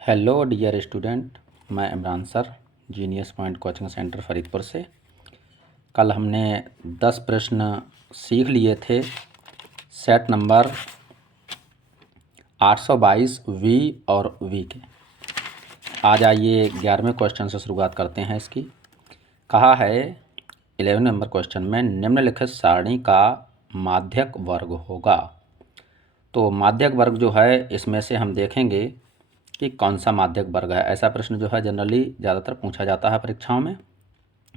Hello dear student, मैं Imran sir genius point coaching centre Faridpur से। कल हमने 10 प्रश्न सीख लिए थे सेट नंबर 822 वी और वी के। आज आइए 11वें क्वेश्चन से शुरुआत करते हैं इसकी। कहा है 11 नंबर क्वेश्चन में निम्नलिखित सारणी का माध्यक वर्ग होगा। तो माध्यक वर्ग जो है इसमें से हम देखेंगे कि कौन सा माध्यक वर्ग है। ऐसा प्रश्न जो है जनरली ज़्यादातर पूछा जाता है परीक्षाओं में।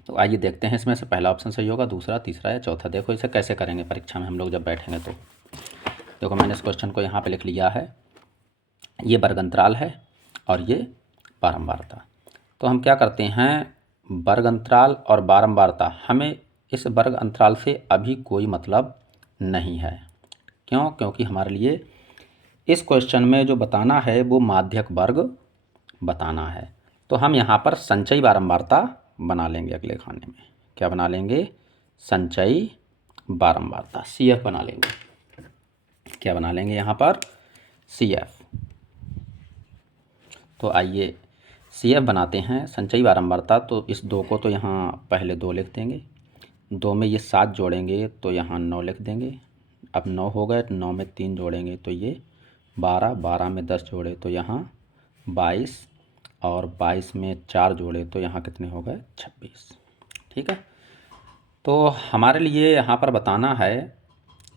तो आइए देखते हैं इसमें से पहला ऑप्शन सही होगा, दूसरा, तीसरा या चौथा। देखो इसे कैसे करेंगे परीक्षा में हम लोग जब बैठेंगे तो। देखो मैंने इस क्वेश्चन को यहाँ पे लिख लिया है। ये वर्ग अंतराल है और ये बारंबारता। तो हम क्या करते हैं, वर्ग अंतराल और बारंबारता, हमें इस वर्ग अंतराल से अभी कोई मतलब नहीं है। क्यों? क्योंकि हमारे लिए इस क्वेश्चन में जो बताना है वो माध्यक वर्ग बताना है। तो हम यहाँ पर संचयी बारंबारता बना लेंगे। अगले खाने में क्या बना लेंगे? संचयी बारंबारता, CF बना लेंगे। क्या बना लेंगे यहाँ पर? CF। तो आइए CF बनाते हैं, संचयी बारंबारता। तो इस 2 को तो यहाँ पहले 2 लिख देंगे, 2 में ये 7 जोड़ेंगे तो यहाँ 9 लिख देंगे। अब 9 हो गए, 9 में 3 जोड़ेंगे तो ये 12, 12 में 10 जोड़े तो यहाँ 22, और 22 में 4 जोड़े तो यहाँ कितने हो गए? 26। ठीक है। तो हमारे लिए यहाँ पर बताना है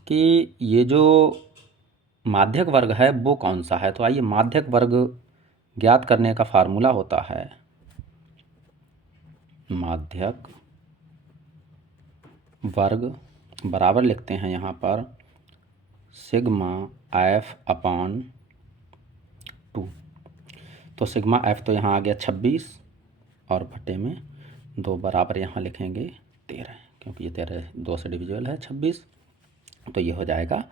कि ये जो माध्यक वर्ग है वो कौन सा है। तो आइए, माध्यक वर्ग ज्ञात करने का फार्मूला होता है, माध्यक वर्ग बराबर लिखते हैं यहाँ पर सिग्मा F अपॉन 2। तो सिग्मा F तो यहाँ आ गया 26 और बटे में 2 बराबर यहाँ लिखेंगे 13, क्योंकि ये 13 2 से डिविजिबल है 26, तो ये हो जाएगा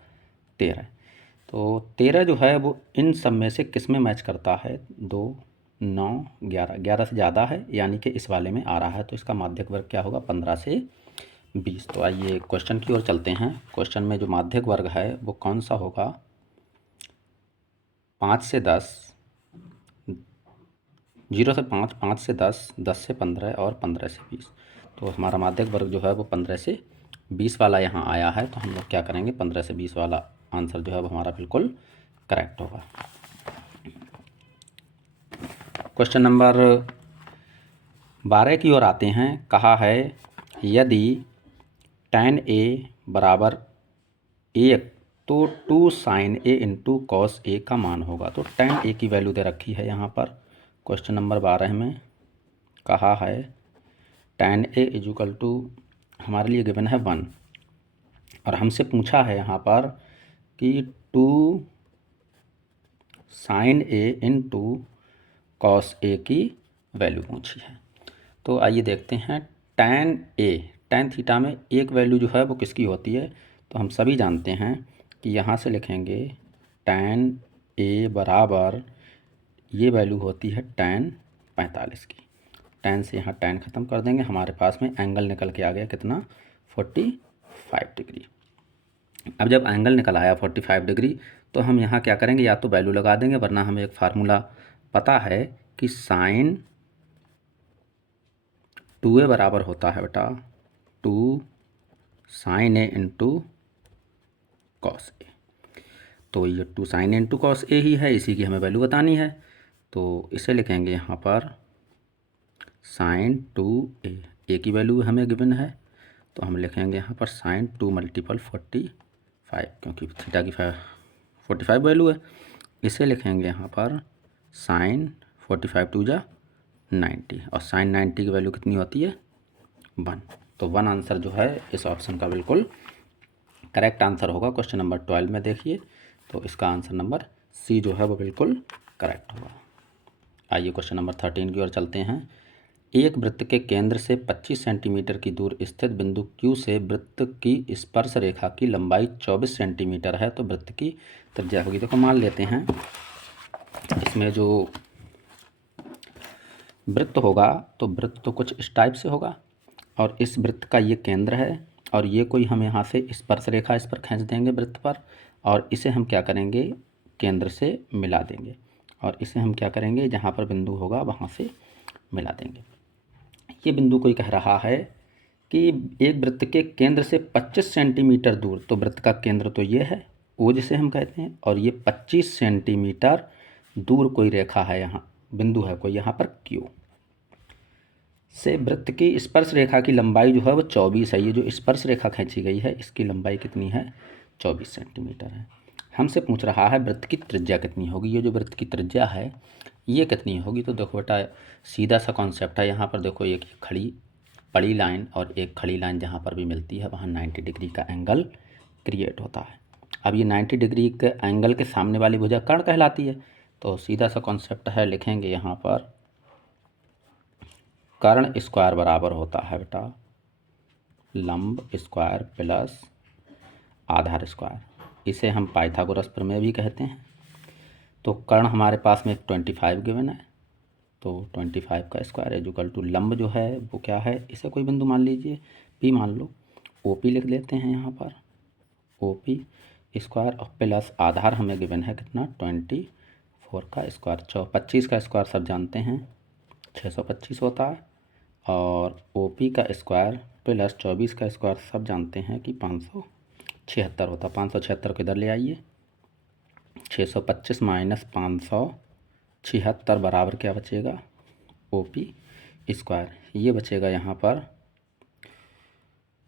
13। तो 13 जो है वो इन सब में से किस में मैच करता है? 2, 9, 11। 11 से ज़्यादा है, यानी कि इस वाले में आ रहा है। तो इसका माध्यक वर्ग क्या होगा? 15 से 20। तो आइए क्वेश्चन की ओर चलते हैं। क्वेश्चन में जो माध्यक वर्ग है वो कौन सा होगा? 5 से 10, 0 से 5, 5 से 10, 10 से 15 और 15 से 20। तो हमारा माध्यक वर्ग जो है वो 15 से 20 वाला यहाँ आया है। तो हम लोग क्या करेंगे, 15 से 20 वाला आंसर जो है वो हमारा बिल्कुल करेक्ट होगा। क्वेश्चन नंबर 12 की ओर आते हैं। कहा है यदि tan A बराबर 1 तो 2 sin A into cos A का मान होगा। तो tan A की वैल्यू दे रखी है यहाँ पर क्वेश्चन नंबर 12 में। कहा है tan A इजुकल टू, हमारे लिए गिवन है 1, और हमसे पूछा है यहाँ पर कि 2 sin A into cos A की वैल्यू पूछी है। तो आइए देखते हैं tan A, tan थीटा में एक वैल्यू जो है वो किसकी होती है? तो हम सभी जानते हैं कि यहाँ से लिखेंगे tan A बराबर, ये वैल्यू होती है tan 45 की। tan से यहाँ tan ख़त्म कर देंगे, हमारे पास में एंगल निकल के आ गया कितना? 45 डिग्री। अब जब एंगल निकल आया 45 डिग्री तो हम यहाँ क्या करेंगे, या तो वैल्यू लगा देंगे, वरना हमें एक फार्मूला पता है कि साइन 2A बराबर होता है बेटा 2 sin A into cos A। तो ये 2 sin A into cos A ही है, इसी की हमें वैल्यू बतानी है। तो इसे लिखेंगे यहाँ पर sin 2A, A की वैल्यू हमें गिवन है, तो हम लिखेंगे यहाँ पर sin 2 मल्टीपल 45, क्योंकि थीटा की 45 वैल्यू है। इसे लिखेंगे यहाँ पर sin 45 2 जा 90, और sin 90 की वैल्यू कितनी होती है? 1। तो 1 आंसर जो है इस ऑप्शन का बिल्कुल करेक्ट आंसर होगा। क्वेश्चन नंबर 12 में देखिए, तो इसका आंसर नंबर C जो है वो बिल्कुल करेक्ट होगा। आइए क्वेश्चन नंबर 13 की ओर चलते हैं। एक वृत्त के केंद्र से 25 सेंटीमीटर की दूर स्थित बिंदु Q से वृत्त की स्पर्श रेखा की लंबाई 24 सेंटीमीटर है, तो वृत्त की त्रिज्या होगी। देखो मान लेते हैं इसमें जो वृत्त होगा तो वृत्त तो कुछ इस टाइप से होगा, और इस वृत्त का ये केंद्र है, और ये कोई हम यहाँ से स्पर्श रेखा इस पर खींच देंगे वृत्त पर, और इसे हम क्या करेंगे, केंद्र से मिला देंगे, और इसे हम क्या करेंगे, जहाँ पर बिंदु होगा वहाँ से मिला देंगे। ये बिंदु कोई कह रहा है कि एक वृत्त के केंद्र से 25 सेंटीमीटर दूर, तो वृत्त का केंद्र तो ये है ओ जिसे हम कहते हैं, और ये 25 सेंटीमीटर दूर कोई रेखा है, यहाँ बिंदु है कोई यहाँ पर क्यू से वृत्त की स्पर्श रेखा की लंबाई जो है वो 24 है। ये जो स्पर्श रेखा खींची गई है इसकी लंबाई कितनी है, 24 सेंटीमीटर है। हमसे पूछ रहा है वृत्त की त्रिज्या कितनी होगी। ये जो वृत्त की त्रिज्या है ये कितनी होगी, तो देखो बेटा सीधा सा कॉन्सेप्ट है। यहाँ पर देखो एक खड़ी बड़ी लाइन और एक खड़ी लाइन जहाँ पर भी मिलती है वहाँ 90 डिग्री का एंगल क्रिएट होता है। अब ये 90 डिग्री के एंगल के सामने वाली भुजा कर्ण कहलाती है। तो सीधा सा कॉन्सेप्ट है, लिखेंगे यहाँ पर कर्ण स्क्वायर बराबर होता है बेटा लंब स्क्वायर प्लस आधार स्क्वायर। इसे हम पाइथागोरस प्रमेय भी कहते हैं। तो कर्ण हमारे पास में 25 गिवन है, तो 25 का स्क्वायर इक्वल टू लंब जो है वो क्या है, इसे कोई बिंदु मान लीजिए पी मान लो, ओपी लिख लेते हैं यहाँ पर ओपी स्क्वायर और प्लस आधार हमें गिवन है कितना 24 का स्क्वायर, 25 का स्क्वायर सब जानते हैं 625 होता है, और ओपी का स्क्वायर प्लस 24 का स्क्वायर सब जानते हैं कि 576 होता। 576 को इधर ले आइए, 625 माइनस 576 बराबर क्या बचेगा ओपी स्क्वायर। ये बचेगा यहाँ पर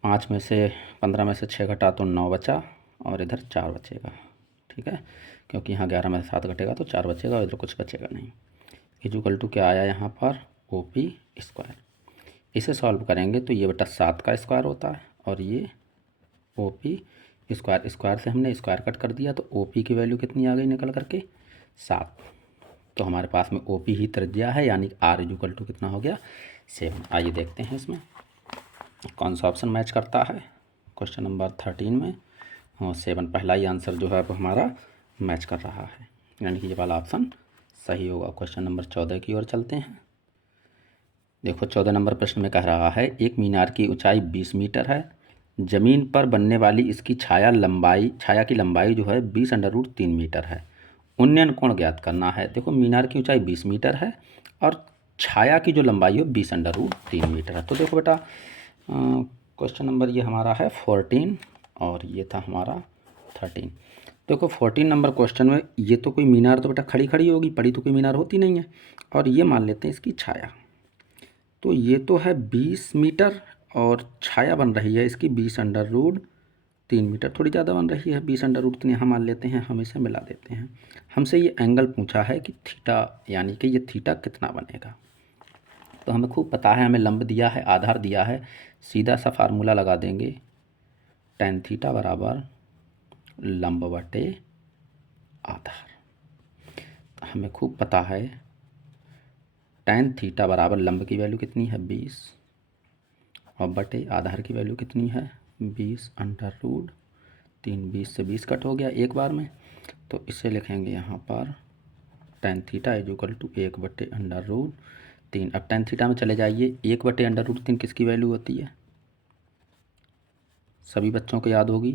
5 में से 15 में से 6 घटा तो 9 बचा और इधर 4 बचेगा, ठीक है, क्योंकि यहाँ 11 में से 7 घटेगा तो 4 बचेगा और इधर कुछ बचेगा नहीं। इक्वल टू क्या आया यहाँ पर ओपी स्क्वायर। इसे सॉल्व करेंगे तो ये बेटा 7 का स्क्वायर होता है और ये ओपी स्क्वायर, स्क्वायर से हमने स्क्वायर कट कर दिया तो ओपी की वैल्यू कितनी आ गई निकल करके 7। तो हमारे पास में ओपी ही त्रिज्या है, यानी आर इक्वल टू कितना हो गया 7। आइए देखते हैं इसमें कौन सा ऑप्शन मैच करता है। क्वेश्चन नंबर 13 में 7 पहला ही आंसर जो है वो हमारा मैच कर रहा है, यानी कि ये वाला ऑप्शन सही होगा। क्वेश्चन नंबर 14 की ओर चलते हैं। देखो 14 नंबर प्रश्न में कह रहा है एक मीनार की ऊंचाई 20 मीटर है, ज़मीन पर बनने वाली इसकी छाया की लंबाई जो है 20√3 मीटर है, उन्नयन कोण ज्ञात करना है। देखो मीनार की ऊंचाई 20 मीटर है और छाया की जो लंबाई है 20√3 मीटर है। तो देखो बेटा क्वेश्चन नंबर ये हमारा है 14 और ये था हमारा 13। देखो 14 नंबर क्वेश्चन में ये तो कोई मीनार तो बेटा खड़ी खड़ी होगी, पड़ी तो कोई मीनार होती नहीं है, और ये मान लेते हैं इसकी छाया। तो ये तो है 20 मीटर और छाया बन रही है इसकी 20√3 मीटर, थोड़ी ज़्यादा बन रही है 20√3 यहाँ मान लेते हैं, हम इसे मिला देते हैं। हमसे ये एंगल पूछा है कि थीटा, यानी कि ये थीटा कितना बनेगा। तो हमें खूब पता है, हमें लंब दिया है आधार दिया है, सीधा सा फार्मूला लगा देंगे tan थीटा बराबर लंब बटे आधार। हमें खूब पता है tan थीटा बराबर लंब की वैल्यू कितनी है 20 और बटे आधार की वैल्यू कितनी है 20√3। 20 से 20 कट हो गया एक बार में, तो इसे लिखेंगे यहाँ पर tan थीटा इक्वल टू 1/√3। अब tan थीटा में चले जाइए, 1/√3 किसकी वैल्यू होती है, सभी बच्चों को याद होगी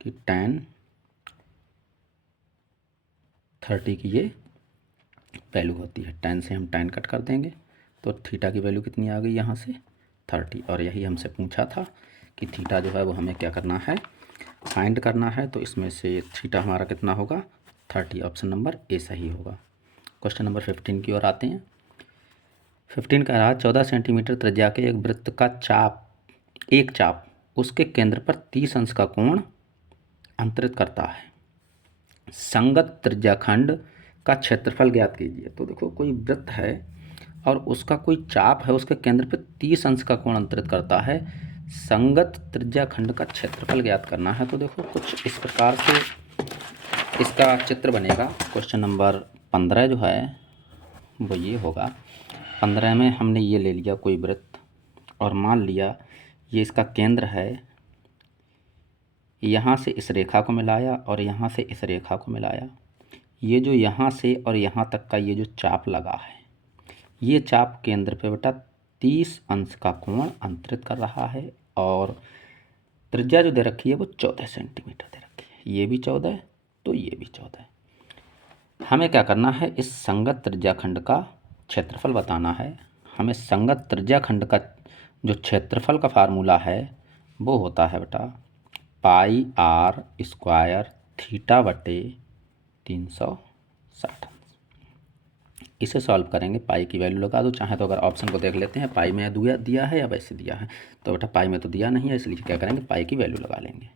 कि tan 30 की ये वैल्यू होती है। tan से हम tan कट कर देंगे तो थीटा की वैल्यू कितनी आ गई यहाँ से 30, और यही हमसे पूछा था कि थीटा जो है वो हमें क्या करना है फाइंड करना है। तो इसमें से थीटा हमारा कितना होगा 30, ऑप्शन नंबर ए सही होगा। क्वेश्चन नंबर 15 की ओर आते हैं। 15 कह रहा है 14 सेंटीमीटर त्रिज्या के एक वृत्त का एक चाप उसके केंद्र पर 30 अंश का कोण अंतरित करता है, संगत त्रिज्याखंड का क्षेत्रफल ज्ञात कीजिए। तो देखो कोई वृत्त है और उसका कोई चाप है, उसके केंद्र पर 30 अंश का कोण अंतरित करता है, संगत त्रिज्याखंड का क्षेत्रफल ज्ञात करना है। तो देखो कुछ इस प्रकार से इसका चित्र बनेगा। क्वेश्चन नंबर 15 जो है वो ये होगा। 15 में हमने ये ले लिया कोई वृत्त और मान लिया ये इसका केंद्र है, यहाँ से इस रेखा को मिलाया और यहाँ से इस रेखा को मिलाया। ये जो यहाँ से और यहाँ तक का ये जो चाप लगा है, ये चाप केंद्र पे बेटा 30 अंश का कोण अंतरित कर रहा है, और त्रिज्या जो दे रखी है वो 14 सेंटीमीटर दे रखी है। ये भी 14 तो ये भी 14। हमें क्या करना है, इस संगत त्रिज्याखंड का क्षेत्रफल बताना है। हमें संगत त्रिज्याखंड का जो क्षेत्रफल का फार्मूला है वो होता है बेटा पाई आर स्क्वायर थीटा बटे 360। इसे सॉल्व करेंगे, पाई की वैल्यू लगा दो, चाहे तो अगर ऑप्शन को देख लेते हैं पाई में दिया है या वैसे दिया है, तो बेटा पाई में तो दिया नहीं है, इसलिए क्या करेंगे पाई की वैल्यू लगा लेंगे।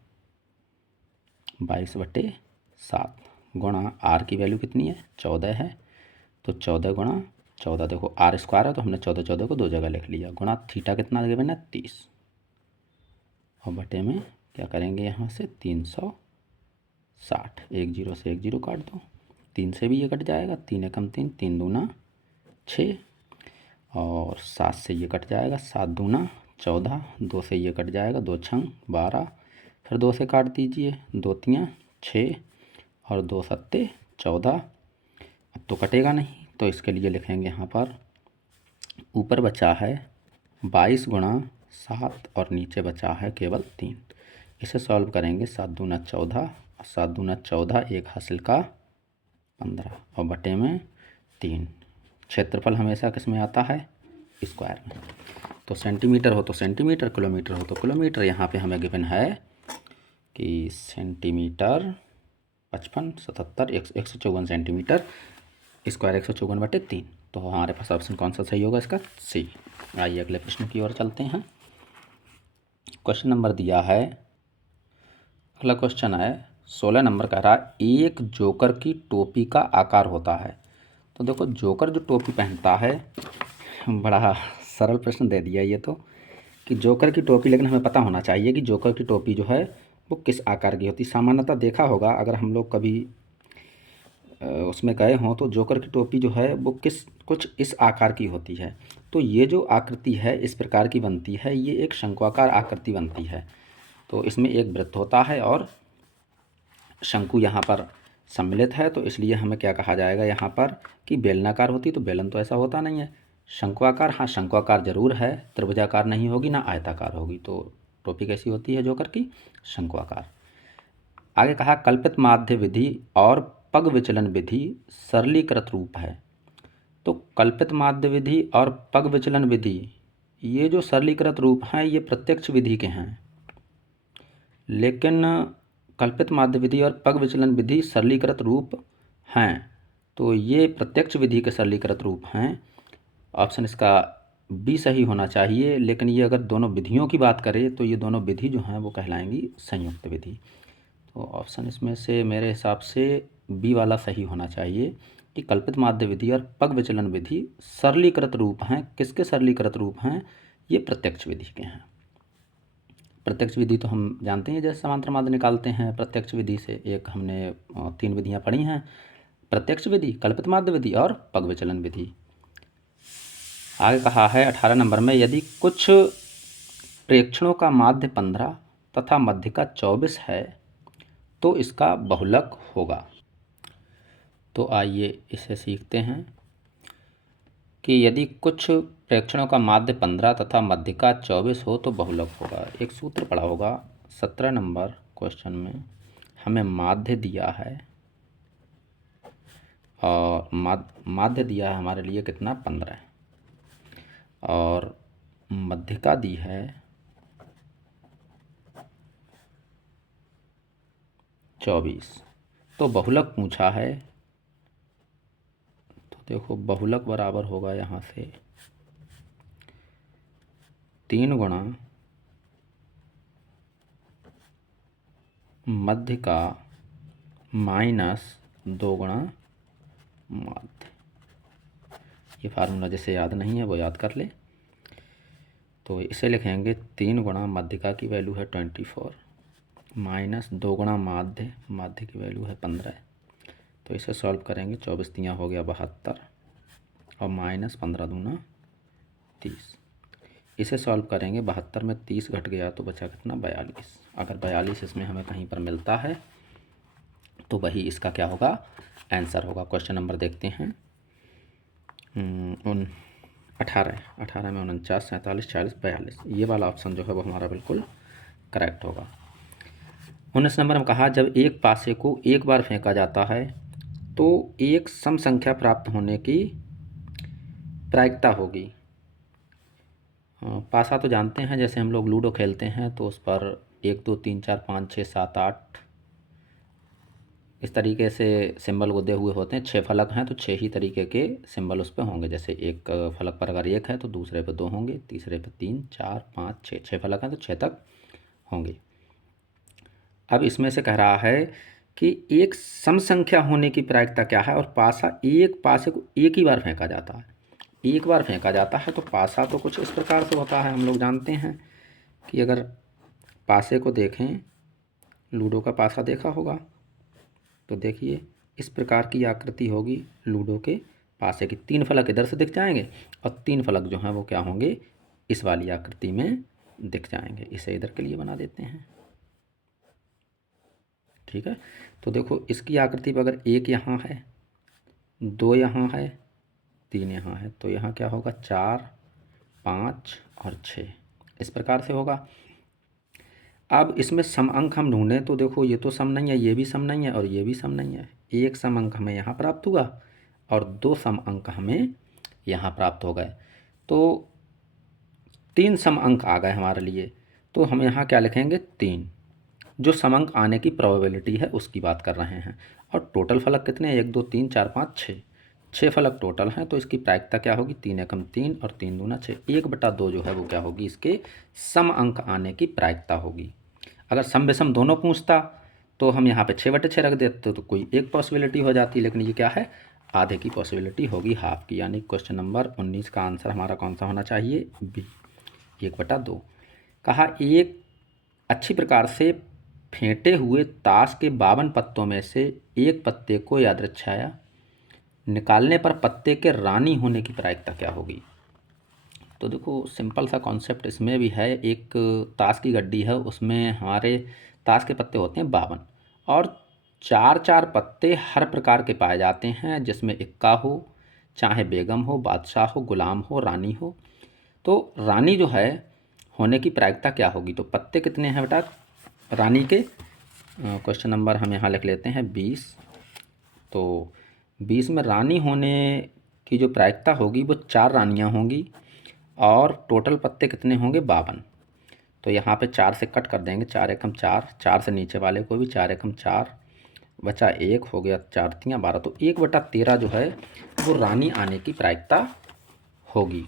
22/7 गुणा आर की वैल्यू कितनी है 14 है, तो 14 गुणा 14, देखो आर स्क्वायर है तो हमने 14 को दो जगह लिख लिया, गुणा थीटा कितना गिवन है 30, और बटे में क्या करेंगे यहाँ से 360, 1 0 से 1 0 काट दो, 3 से भी ये कट जाएगा, 3 एकम 3, 3 दूना 6, और 7 से ये कट जाएगा, 7 दूना 14, 2 से ये कट जाएगा, 2 छंग 12, फिर 2 से काट दीजिए, 2 तियाँ 6 और 2 सत्ते 14। अब तो कटेगा नहीं, तो इसके लिए लिखेंगे यहाँ पर ऊपर बचा है 22 गुणा 7 और नीचे बचा है केवल 3। इसे सॉल्व करेंगे, 7 दूना 14, 7 दूना 14, 1 हासिल का 15 और बटे में 3। क्षेत्रफल हमेशा किस में आता है स्क्वायर में, तो सेंटीमीटर हो तो सेंटीमीटर, किलोमीटर हो तो किलोमीटर। यहाँ पे हमें गिवन है कि सेंटीमीटर 55 77 154 सेंटीमीटर स्क्वायर 154/3, तो हमारे पास ऑप्शन कौन सा सही होगा इसका सी। आइए अगले प्रश्न की ओर चलते हैं। क्वेश्चन नंबर दिया है, अगला क्वेश्चन है 16 नंबर कह रहा है एक जोकर की टोपी का आकार होता है। तो देखो जोकर जो टोपी पहनता है, बड़ा सरल प्रश्न दे दिया ये तो, कि जोकर की टोपी, लेकिन हमें पता होना चाहिए कि जोकर की टोपी जो है वो किस आकार की होती है। सामान्यतः देखा होगा अगर हम लोग कभी उसमें गए हों तो जोकर की टोपी जो है वो कुछ इस आकार की होती है। तो ये जो आकृति है इस प्रकार की बनती है, ये एक शंक्वाकार आकृति बनती है। तो इसमें एक वृत्त होता है और शंकु यहाँ पर सम्मिलित है, तो इसलिए हमें क्या कहा जाएगा यहाँ पर कि बेलनाकार होती, तो बेलन तो ऐसा होता नहीं है। शंक्वाकार, हाँ शंक्वाकार जरूर है, त्रिभुजाकार नहीं होगी ना आयताकार होगी। तो टोपी कैसी होती है जोकर की, शंक्वाकार। आगे कहा कल्पित माध्य विधि और पग विचलन विधि सरलीकृत रूप है। तो कल्पित माध्य विधि और पग विचलन विधि, ये जो सरलीकृत रूप हैं ये प्रत्यक्ष विधि के हैं, लेकिन कल्पित माध्य विधि और पग विचलन विधि सरलीकृत रूप हैं, तो ये प्रत्यक्ष विधि के सरलीकृत रूप हैं। ऑप्शन इसका बी सही होना चाहिए, लेकिन ये अगर दोनों विधियों की बात करें तो ये दोनों विधि जो हैं वो कहलाएंगी संयुक्त विधि। तो ऑप्शन इसमें से मेरे हिसाब से बी वाला सही होना चाहिए कि कल्पित माध्य विधि और पग विचलन विधि सरलीकृत रूप हैं। किसके सरलीकृत रूप हैं, ये प्रत्यक्ष विधि के हैं। प्रत्यक्ष विधि तो हम जानते हैं, जैसे समांतर माध्य निकालते हैं प्रत्यक्ष विधि से, एक हमने 3 विधियां पढ़ी हैं, प्रत्यक्ष विधि, कल्पित माध्य विधि और पग विचलन विधि। आगे कहा है 18 नंबर में, यदि कुछ प्रेक्षणों का माध्य 15 तथा मध्य का 24 है तो इसका बहुलक होगा। तो आइए इसे सीखते हैं कि यदि कुछ प्रेक्षणों का माध्य 15 तथा मध्य का 24 हो तो बहुलक होगा। एक सूत्र पढ़ा होगा 17 नंबर क्वेश्चन में, हमें माध्य दिया है और माध्य दिया है हमारे लिए कितना 15, और मध्यिका दी है 24, तो बहुलक पूछा है। तो देखो बहुलक बराबर होगा यहाँ से 3 गुणा मध्य का माइनस 2 गुणा माध्य। ये फार्मूला जिसे याद नहीं है वो याद कर ले। तो इसे लिखेंगे 3 गुणा मध्यिका की वैल्यू है 24 माइनस 2 गुणा माध्य की वैल्यू है 15। तो इसे सॉल्व करेंगे, 24 तियाँ हो गया 72 और माइनस 15 दूना 30। इसे सॉल्व करेंगे, 72 में 30 घट गया तो बचा कितना 42। अगर 42 इसमें हमें कहीं पर मिलता है तो वही इसका क्या होगा आंसर होगा। क्वेश्चन नंबर देखते हैं 18 में 49 47 40 42, ये वाला ऑप्शन जो है वो हमारा बिल्कुल करेक्ट होगा। 19 नंबर में कहा जब एक पासे को एक बार फेंका जाता है तो एक सम संख्या प्राप्त होने की प्रायिकता होगी। पासा तो जानते हैं, जैसे हम लोग लूडो खेलते हैं तो उस पर 1 2 3 4 5 6 7 8 इस तरीके से सिंबल गुदे हुए होते हैं। 6 फलक हैं तो 6 ही तरीके के सिंबल उस पर होंगे। जैसे एक फलक पर अगर 1 है तो दूसरे पर 2 होंगे, तीसरे पर 3 4 5 6, 6 फलक हैं तो 6 तक होंगे। अब इसमें से कह रहा है कि एक सम संख्या होने की प्रायिकता क्या है, और पासे को एक ही बार फेंका जाता है। एक बार फेंका जाता है तो पासा तो कुछ इस प्रकार से होता है। हम लोग जानते हैं कि अगर पासे को देखें, लूडो का पासा देखा होगा, तो देखिए इस प्रकार की आकृति होगी लूडो के पासे की। 3 फलक इधर से दिख जाएंगे और 3 फलक जो हैं वो क्या होंगे, इस वाली आकृति में दिख जाएंगे। इसे इधर के लिए बना देते हैं, ठीक है। तो देखो इसकी आकृति पर अगर 1 यहाँ है, 2 यहाँ है, 3 यहाँ है, तो यहाँ क्या होगा 4 5 और 6 इस प्रकार से होगा। अब इसमें सम अंक हम ढूंढें तो देखो ये तो सम नहीं है, ये भी सम नहीं है और ये भी सम नहीं है। एक सम अंक हमें यहाँ प्राप्त हुआ और 2 सम अंक हमें यहाँ प्राप्त हो गए, तो 3 सम अंक आ गए हमारे लिए। तो हम यहाँ क्या लिखेंगे 3, जो सम अंक आने की प्रोबेबिलिटी है उसकी बात कर रहे हैं। और टोटल फलक कितने हैं, 1 2 3 4 5 6, 6 फलक टोटल हैं। तो इसकी प्रायिकता क्या होगी, 3 एकम 3 और 3 दूना 6, 1/2 जो है वो क्या होगी, इसके सम अंक आने की प्रायिकता होगी। अगर सम विषम दोनों पूछता तो हम यहाँ पे 6/6 रख देते तो कोई एक पॉसिबिलिटी हो जाती, लेकिन ये क्या है, आधे की पॉसिबिलिटी होगी, हाफ की। यानी क्वेश्चन नंबर 19 का आंसर हमारा कौन सा होना चाहिए, बी, 1/2। कहा एक अच्छी प्रकार से फेंटे हुए ताश के 52 पत्तों में से एक पत्ते को यादृच्छाया निकालने पर पत्ते के रानी होने की प्रायिकता क्या होगी। तो देखो सिंपल सा कॉन्सेप्ट इसमें भी है। एक ताश की गड्डी है, उसमें हमारे ताश के पत्ते होते हैं 52 और 4 पत्ते हर प्रकार के पाए जाते हैं, जिसमें इक्का हो, चाहे बेगम हो, बादशाह हो, गुलाम हो, रानी हो। तो रानी जो है होने की प्रायिकता क्या होगी, तो पत्ते कितने हैं बेटा रानी के, क्वेश्चन नंबर हम यहाँ लिख लेते हैं 20। तो 20 में रानी होने की जो प्रायिकता होगी वो 4 रानियाँ होंगी और टोटल पत्ते कितने होंगे 52। तो यहाँ पे 4 से कट कर देंगे, 4 एकम 4, 4 से नीचे वाले को भी 4 एकम 4 बचा 1 हो गया, 4 3 12, तो 1/13 जो है वो रानी आने की प्रायिकता होगी।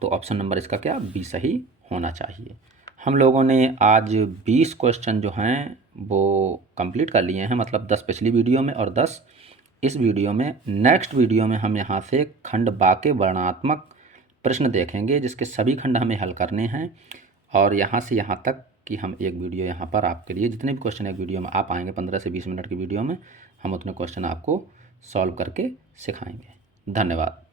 तो ऑप्शन नंबर इसका क्या, बी सही होना चाहिए। हम लोगों ने आज 20 क्वेश्चन जो हैं वो कंप्लीट कर लिए हैं, मतलब 10 पिछली वीडियो में और 10 इस वीडियो में। नेक्स्ट वीडियो में हम यहाँ से खंड बा के वर्णात्मक प्रश्न देखेंगे, जिसके सभी खंड हमें हल करने हैं। और यहाँ से यहाँ तक कि हम एक वीडियो यहाँ पर आपके लिए जितने भी क्वेश्चन एक वीडियो में आ पाएंगे 15 से 20 मिनट की वीडियो में हम उतने क्वेश्चन आपको सॉल्व करके सिखाएंगे। धन्यवाद।